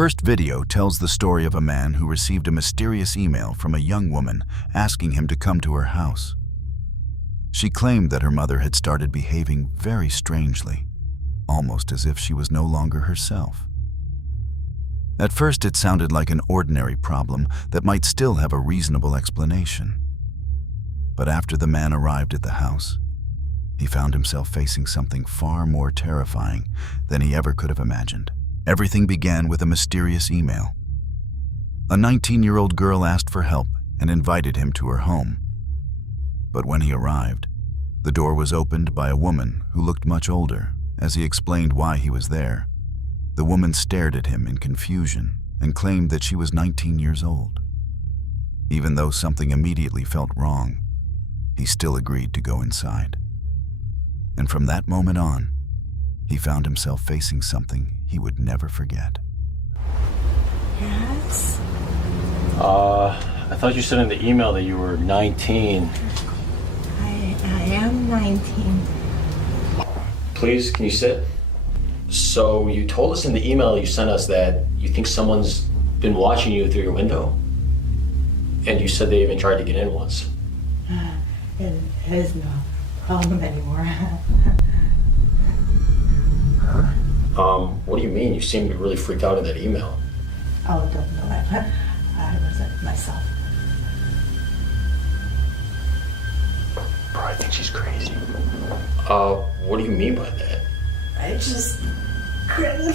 first video tells the story of a man who received a mysterious email from a young woman asking him to come to her house. She claimed that her mother had started behaving very strangely, almost as if she was no longer herself. At first, it sounded like an ordinary problem that might still have a reasonable explanation. But after the man arrived at the house, he found himself facing something far more terrifying than he ever could have imagined. Everything began with a mysterious email. A 19-year-old girl asked for help and invited him to her home. But when he arrived, the door was opened by a woman who looked much older. As he explained why he was there, the woman stared at him in confusion and claimed that she was 19 years old. Even though something immediately felt wrong, he still agreed to go inside. And from that moment on, he found himself facing something he would never forget. Yes? I thought you said in the email that you were 19. I am 19. Please, can you sit? So you told us in the email you sent us that you think someone's been watching you through your window? And you said they even tried to get in once. It is no problem anymore. What do you mean? You seemed really freaked out in that email. Oh, don't know that. I wasn't myself. Bro, I think she's crazy. What do you mean by that? I just couldn't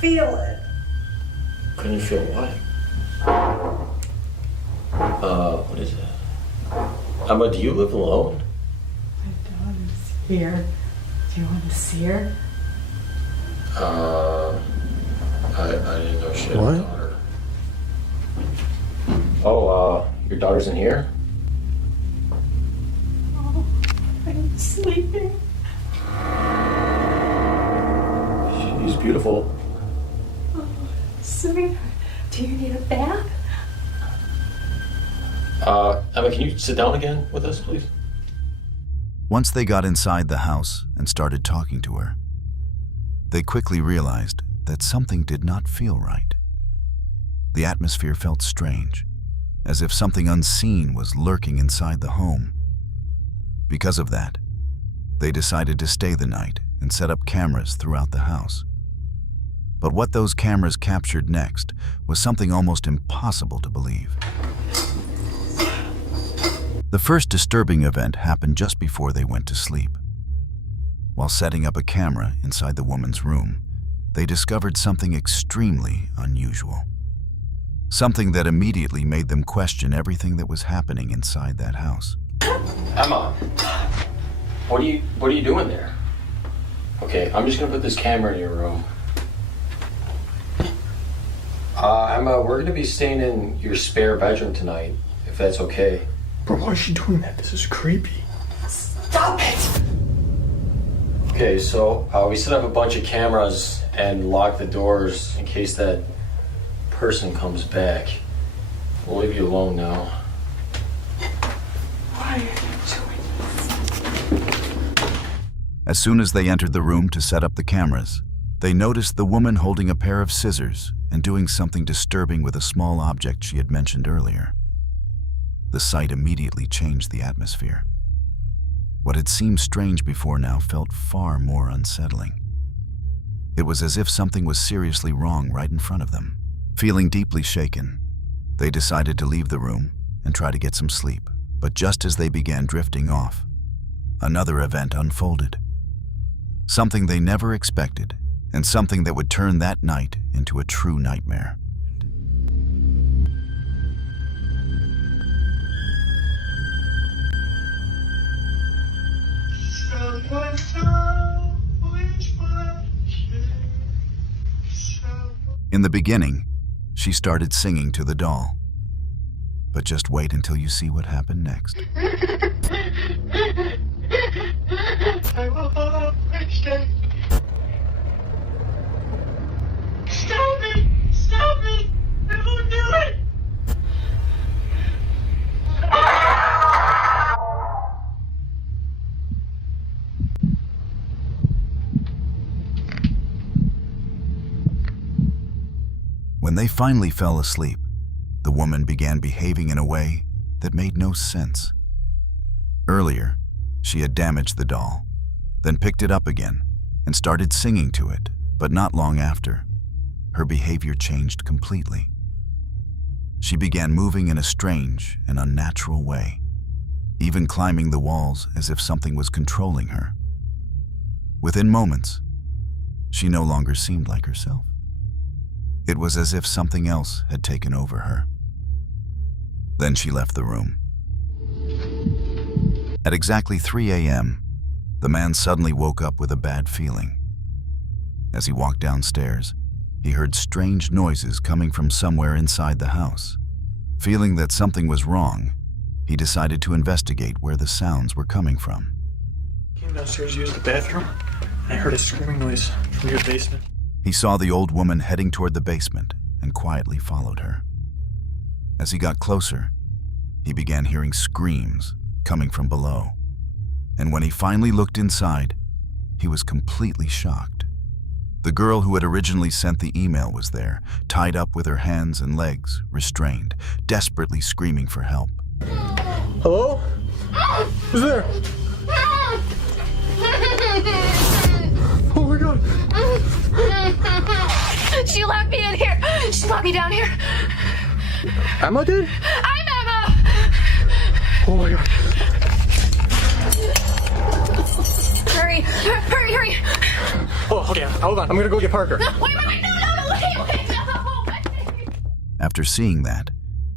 feel it. Couldn't feel what? What is it? Emma, do you live alone? My daughter's here. Do you want to see her? I didn't know she had What? a daughter. Oh, your daughter's in here? Oh, I'm sleeping. She's beautiful. Oh, sweetheart, do you need a bath? Emma, can you sit down again with us, please? Once they got inside the house and started talking to her, they quickly realized that something did not feel right. The atmosphere felt strange, as if something unseen was lurking inside the home. Because of that, they decided to stay the night and set up cameras throughout the house. But what those cameras captured next was something almost impossible to believe. The first disturbing event happened just before they went to sleep. While setting up a camera inside the woman's room, they discovered something extremely unusual. Something that immediately made them question everything that was happening inside that house. Emma, what are you doing there? Okay, I'm just gonna put this camera in your room. Emma, we're gonna be staying in your spare bedroom tonight, if that's okay. Bro, why is she doing that? This is creepy. Stop it! Okay, so we set up a bunch of cameras and lock the doors in case that person comes back. We'll leave you alone now. Why are you doing this? As soon as they entered the room to set up the cameras, they noticed the woman holding a pair of scissors and doing something disturbing with a small object she had mentioned earlier. The sight immediately changed the atmosphere. What had seemed strange before now felt far more unsettling. It was as if something was seriously wrong right in front of them. Feeling deeply shaken, they decided to leave the room and try to get some sleep. But just as they began drifting off, another event unfolded. Something they never expected, and something that would turn that night into a true nightmare. In the beginning, she started singing to the doll. But just wait until you see what happened next. I will always stay. Stop me! Stop me! I won't do it! When they finally fell asleep, the woman began behaving in a way that made no sense. Earlier, she had damaged the doll, then picked it up again and started singing to it, but not long after, her behavior changed completely. She began moving in a strange and unnatural way, even climbing the walls as if something was controlling her. Within moments, she no longer seemed like herself. It was as if something else had taken over her. Then she left the room. At exactly 3 a.m., the man suddenly woke up with a bad feeling. As he walked downstairs, he heard strange noises coming from somewhere inside the house. Feeling that something was wrong, he decided to investigate where the sounds were coming from. I came downstairs to use the bathroom, and I heard a screaming noise from your basement. He saw the old woman heading toward the basement and quietly followed her. As he got closer, he began hearing screams coming from below. And when he finally looked inside, he was completely shocked. The girl who had originally sent the email was there, tied up with her hands and legs restrained, desperately screaming for help. Hello? Who's there? Oh my god! She locked me in here. She locked me down here. Emma did? I'm Emma. Oh my god. Hurry, hurry. Oh, okay, hold on. I'm gonna go get Parker. No, wait, no, wait, no. After seeing that,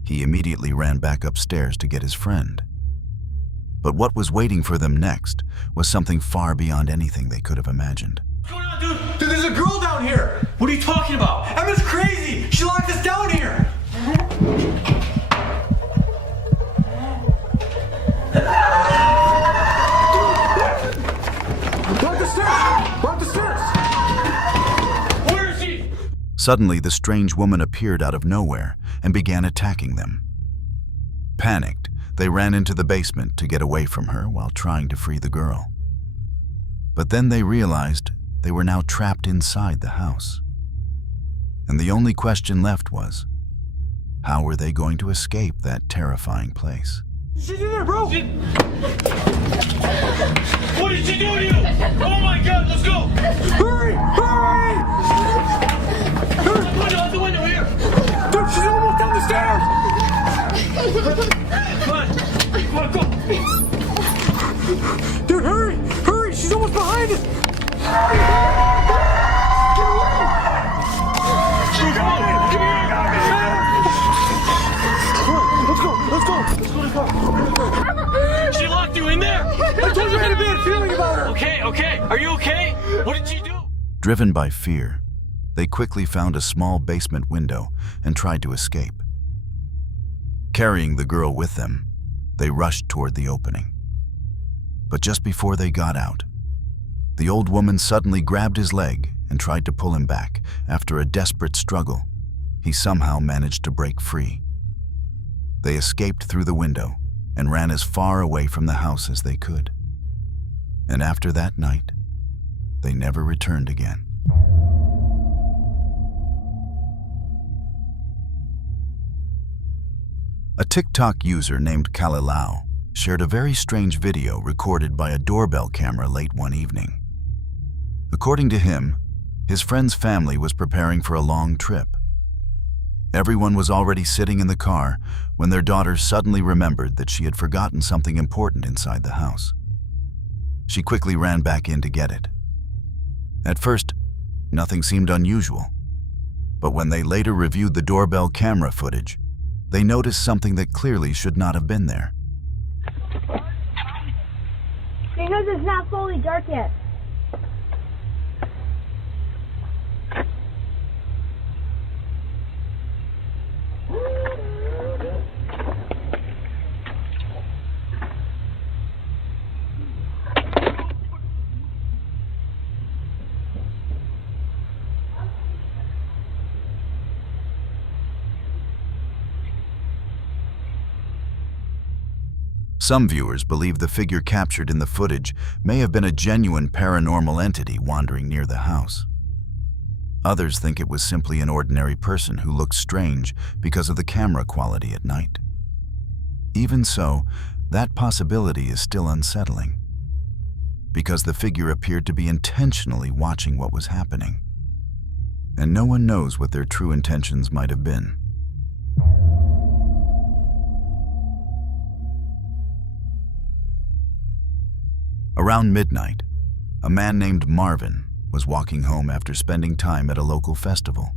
he immediately ran back upstairs to get his friend. But what was waiting for them next was something far beyond anything they could have imagined. What's going on, dude? Dude, there's a girl down here! What are you talking about? Emma's crazy! She locked us down here! Go up the stairs! Go up the stairs! Where is she? Suddenly, the strange woman appeared out of nowhere and began attacking them. Panicked, they ran into the basement to get away from her while trying to free the girl. But then they realized they were now trapped inside the house. And the only question left was, how were they going to escape that terrifying place? She's in there, bro! What did she do to you? Oh my god, let's go! Hurry! Hurry! Out the window here! Dude, she's almost down the stairs! Come on, go! Dude, hurry! Hurry! She's almost behind us! Come on, come here! Let's go! She locked you in there! I told you I had a bad feeling about her! Okay, are you okay? What did she do? Driven by fear, they quickly found a small basement window and tried to escape. Carrying the girl with them, they rushed toward the opening. But just before they got out, the old woman suddenly grabbed his leg and tried to pull him back. After a desperate struggle, he somehow managed to break free. They escaped through the window and ran as far away from the house as they could. And after that night, they never returned again. A TikTok user named Kalilau shared a very strange video recorded by a doorbell camera late one evening. According to him, his friend's family was preparing for a long trip. Everyone was already sitting in the car when their daughter suddenly remembered that she had forgotten something important inside the house. She quickly ran back in to get it. At first, nothing seemed unusual, but when they later reviewed the doorbell camera footage, they noticed something that clearly should not have been there. Because it's not fully dark yet. Some viewers believe the figure captured in the footage may have been a genuine paranormal entity wandering near the house. Others think it was simply an ordinary person who looked strange because of the camera quality at night. Even so, that possibility is still unsettling, because the figure appeared to be intentionally watching what was happening, and no one knows what their true intentions might have been. Around midnight, a man named Marvin was walking home after spending time at a local festival.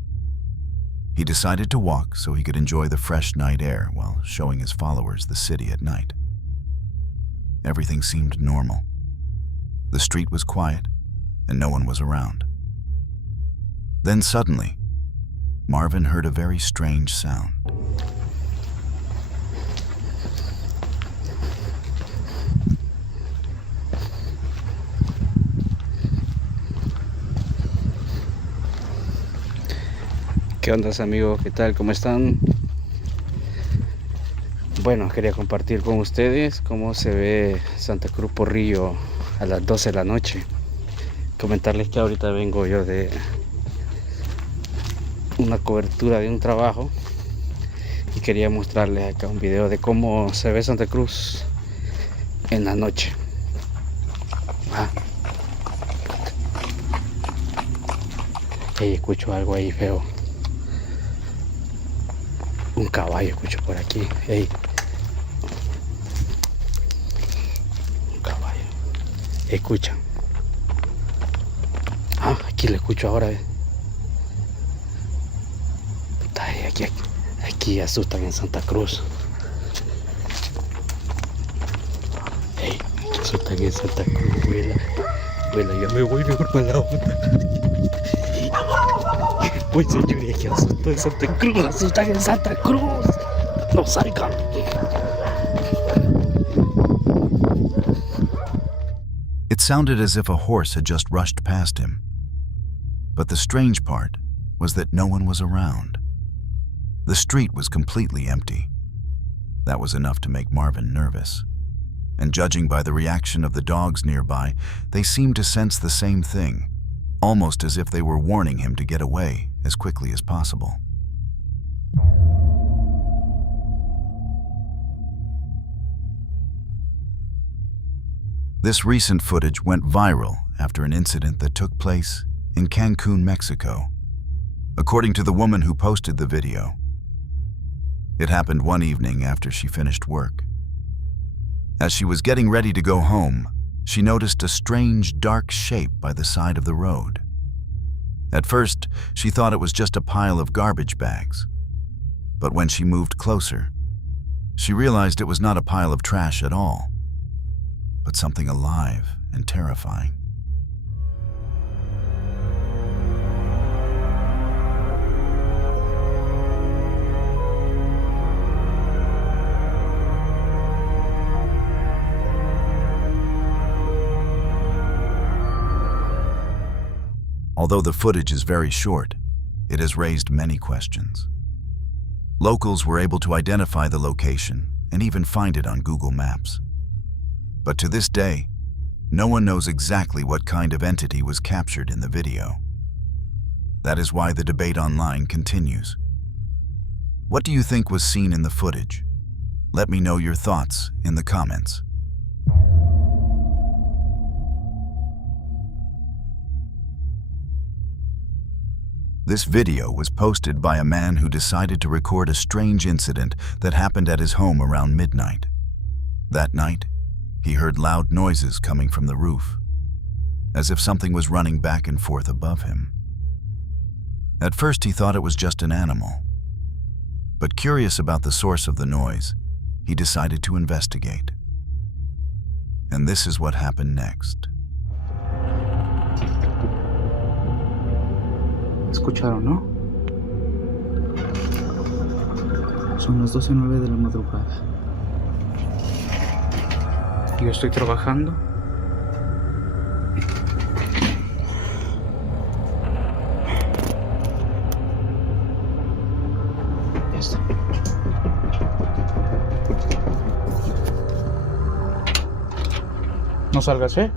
He decided to walk so he could enjoy the fresh night air while showing his followers the city at night. Everything seemed normal. The street was quiet, and no one was around. Then suddenly, Marvin heard a very strange sound. ¿Qué onda, amigos? ¿Qué tal? ¿Cómo están? Bueno, quería compartir con ustedes cómo se ve Santa Cruz Porrillo a las 12 de la noche. Comentarles que ahorita vengo yo de una cobertura de un trabajo y quería mostrarles acá un video de cómo se ve Santa Cruz en la noche. Hey, escucho algo ahí feo. Un caballo escucho por aquí. Hey. Un caballo. Escuchan. Aquí lo escucho ahora. Puta, aquí asustan en Santa Cruz. Hey, aquí asustan en Santa Cruz, Vuela, ya me voy mejor para la otra. Pues señores, que asustan en Santa Cruz, asustan en Santa Cruz. No salgan. It sounded as if a horse had just rushed past him. But the strange part was that no one was around. The street was completely empty. That was enough to make Marvin nervous. And judging by the reaction of the dogs nearby, they seemed to sense the same thing, almost as if they were warning him to get away as quickly as possible. This recent footage went viral after an incident that took place in Cancun, Mexico. According to the woman who posted the video, it happened one evening after she finished work. As she was getting ready to go home, she noticed a strange, dark shape by the side of the road. At first, she thought it was just a pile of garbage bags. But when she moved closer, she realized it was not a pile of trash at all, but something alive and terrifying. Although the footage is very short, it has raised many questions. Locals were able to identify the location and even find it on Google Maps. But to this day, no one knows exactly what kind of entity was captured in the video. That is why the debate online continues. What do you think was seen in the footage? Let me know your thoughts in the comments. This video was posted by a man who decided to record a strange incident that happened at his home around midnight. That night, he heard loud noises coming from the roof, as if something was running back and forth above him. At first, he thought it was just an animal. But curious about the source of the noise, he decided to investigate. And this is what happened next. ¿Escucharon, no? Son las 12:09 de la madrugada. Yo estoy trabajando. Ya está. No salgas, ¿eh?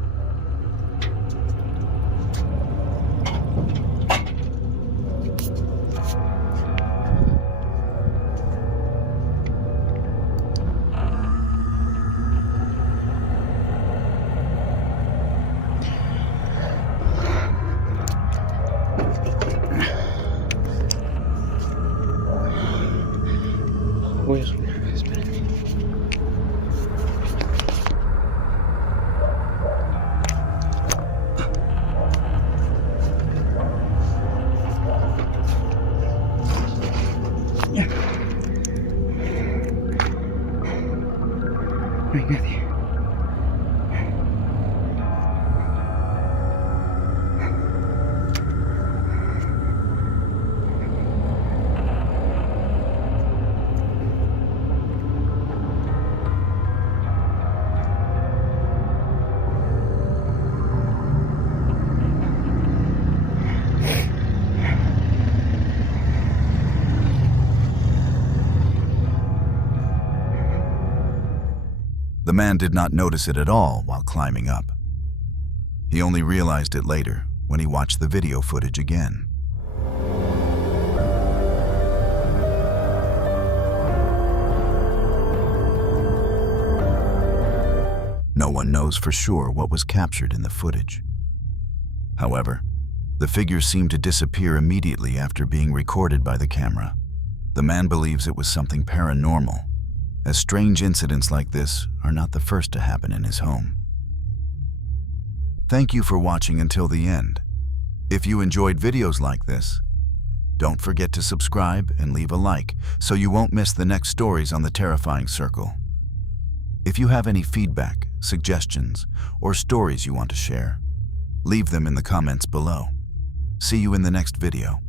Voy a subir, espera. No hay nadie. The man did not notice it at all while climbing up. He only realized it later when he watched the video footage again. No one knows for sure what was captured in the footage. However, the figures seemed to disappear immediately after being recorded by the camera. The man believes it was something paranormal, as strange incidents like this are not the first to happen in his home. Thank you for watching until the end. If you enjoyed videos like this, don't forget to subscribe and leave a like so you won't miss the next stories on the Terrifying Circle. If you have any feedback, suggestions, or stories you want to share, leave them in the comments below. See you in the next video.